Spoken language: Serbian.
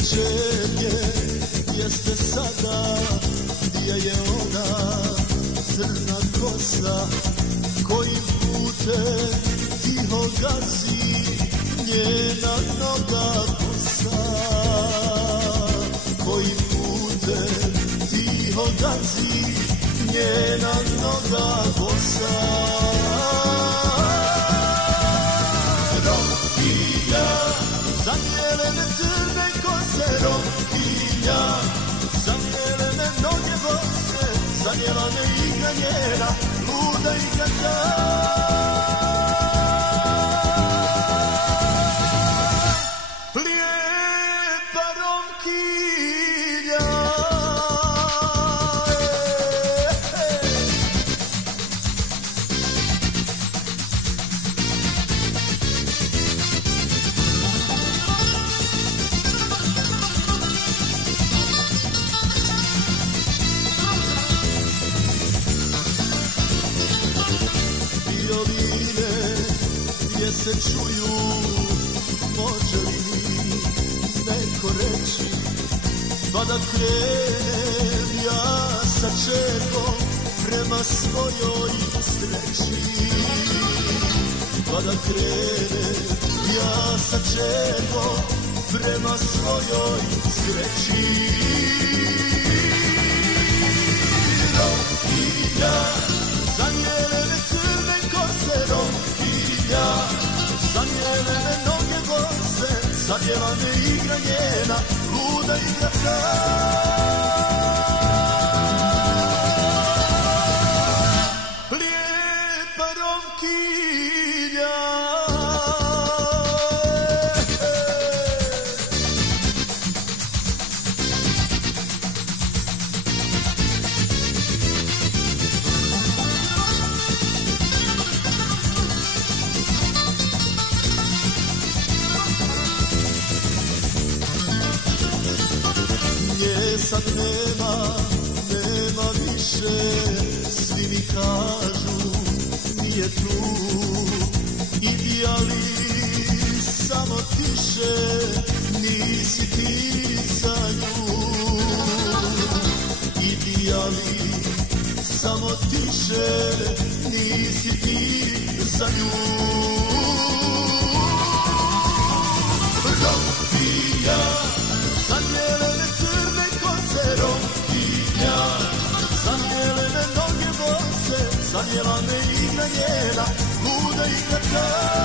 večernje jeste sada, gdje je ona crna kosa, kojim putem tiho gazi njena noga kosa, kojim putem tiho gazi njena noga kosa. Rokinja, zamjerene crne kose, rokinja, zamjerene noge bose, zanjela me igra njena, luda igra ta. Lijepa Romkinja. Se čuju, može li mi neko reći, pa da krenem ja sa čerkom prema svojoj sreći, pa da krenem ja sa čerkom prema svojoj sreći. Rokinja, zanjelene crne kose, rokinja, zanjelene noge bose, zanjela me igra njena, luda igra ta. Lijepa Romkinja. Sad nema više, svi mi kažu, nije tu. Idijali samo tiše, nisi ti za nju. Idijali samo tiše, nisi ti za nju. Rokinja, zanjelene crne kose, rokinja, zanjelene noge bose, zanjela me igra njena, luda igra ta.